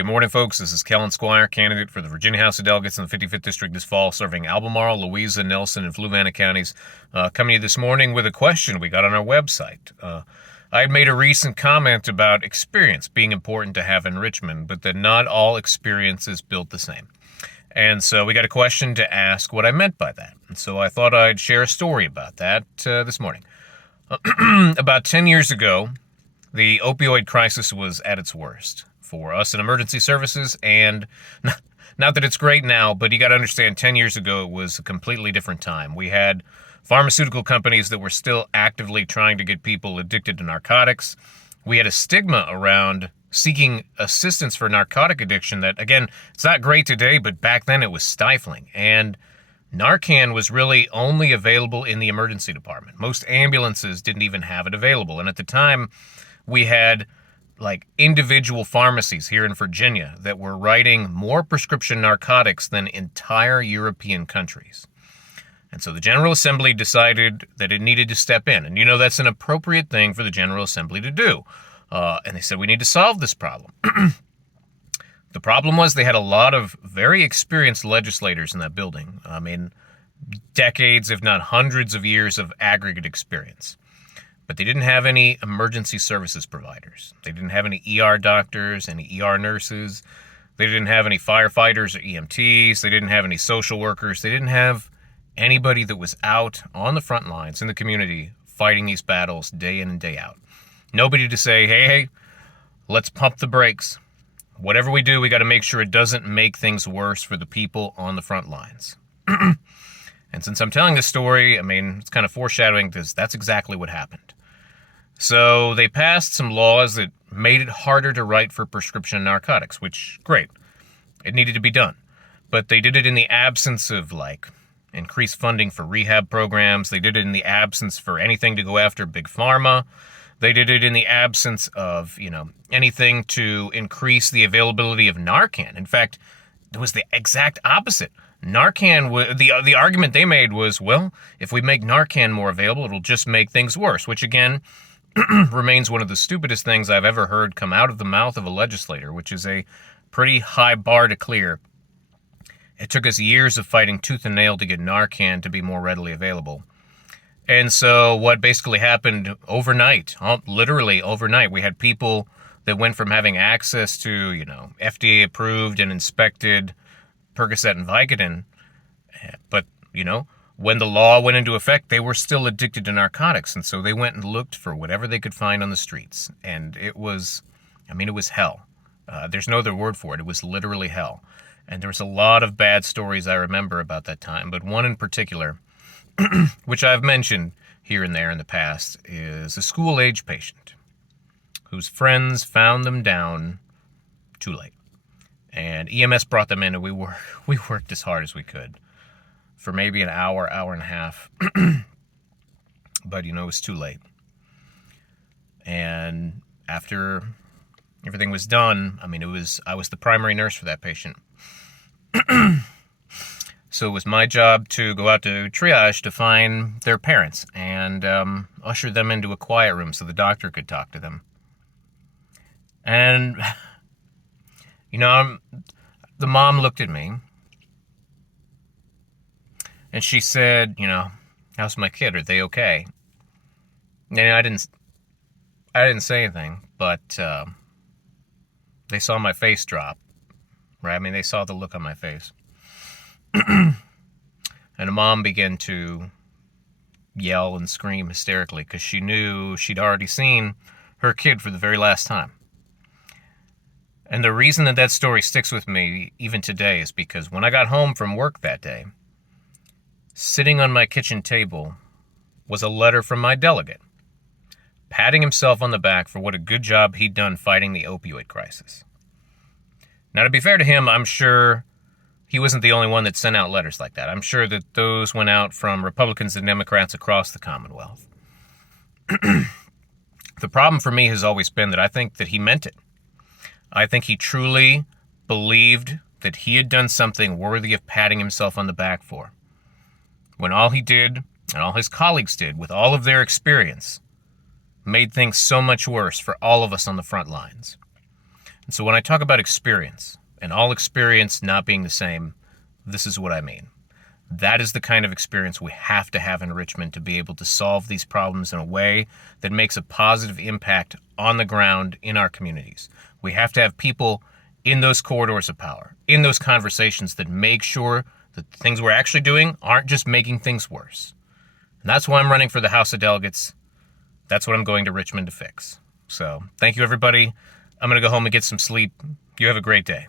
Good morning, folks. This is Kellen Squire, candidate for the Virginia House of Delegates in the 55th District this fall, serving Albemarle, Louisa, Nelson, and Fluvanna counties. Coming to you this morning with a question we got on our website. I had made a recent comment about experience being important to have in Richmond, but that not all experience is built the same. And so we got a question to ask what I meant by that. And so I thought I'd share a story about that this morning. About 10 years ago, the opioid crisis was at its worst for us in emergency services, and not that it's great now, but you got to understand 10 years ago it was a completely different time. We had pharmaceutical companies that were still actively trying to get people addicted to narcotics. We had a stigma around seeking assistance for narcotic addiction that, again, it's not great today, but back then it was stifling. And Narcan was really only available in the emergency department. Most ambulances didn't even have it available. And at the time, we had like individual pharmacies here in Virginia that were writing more prescription narcotics than entire European countries. And so the General Assembly decided that it needed to step in. And you know, that's an appropriate thing for the General Assembly to do. And they said, we need to solve this problem. The problem was they had a lot of very experienced legislators in that building. I mean, decades, if not hundreds of years of aggregate experience. But they didn't have any emergency services providers. They didn't have any ER doctors, any ER nurses. They didn't have any firefighters or EMTs. They didn't have any social workers. They didn't have anybody that was out on the front lines in the community fighting these battles day in and day out. Nobody to say, hey, let's pump the brakes. Whatever we do, we got to make sure it doesn't make things worse for the people on the front lines. And since I'm telling this story, I mean, it's kind of foreshadowing this. That's exactly what happened. So they passed some laws that made it harder to write for prescription narcotics, which, great. It needed to be done. But they did it in the absence of, like, increased funding for rehab programs. They did it in the absence for anything to go after Big Pharma. They did it in the absence of, anything to increase the availability of Narcan. In fact, it was the exact opposite. Narcan, the argument they made was, well, if we make Narcan more available, it'll just make things worse, which, again, remains one of the stupidest things I've ever heard come out of the mouth of a legislator, which is a pretty high bar to clear. It took us years of fighting tooth and nail to get Narcan to be more readily available. And so what basically happened overnight, literally overnight, we had people that went from having access to, FDA approved and inspected Percocet and Vicodin, but, when the law went into effect, they were still addicted to narcotics, and so they went and looked for whatever they could find on the streets, and it was hell. There's no other word for it. It was literally hell, and there was a lot of bad stories I remember about that time, but one in particular, which I've mentioned here and there in the past, is a school-age patient whose friends found them down too late. And EMS brought them in, and we worked as hard as we could for maybe an hour and a half. But, it was too late. And after everything was done, I was the primary nurse for that patient. So it was my job to go out to triage to find their parents and usher them into a quiet room so the doctor could talk to them. And the mom looked at me and she said, how's my kid? Are they okay? And I didn't say anything, but they saw my face drop, right? They saw the look on my face. And the mom began to yell and scream hysterically because she knew she'd already seen her kid for the very last time. And the reason that story sticks with me even today is because when I got home from work that day, sitting on my kitchen table was a letter from my delegate, patting himself on the back for what a good job he'd done fighting the opioid crisis. Now, to be fair to him, I'm sure he wasn't the only one that sent out letters like that. I'm sure that those went out from Republicans and Democrats across the Commonwealth. The problem for me has always been that I think that he meant it. I think he truly believed that he had done something worthy of patting himself on the back for, when all he did, and all his colleagues did, with all of their experience, made things so much worse for all of us on the front lines. And so when I talk about experience, and all experience not being the same, this is what I mean. That is the kind of experience we have to have in Richmond to be able to solve these problems in a way that makes a positive impact on the ground in our communities. We have to have people in those corridors of power, in those conversations that make sure that the things we're actually doing aren't just making things worse. And that's why I'm running for the House of Delegates. That's what I'm going to Richmond to fix. So thank you, everybody. I'm going to go home and get some sleep. You have a great day.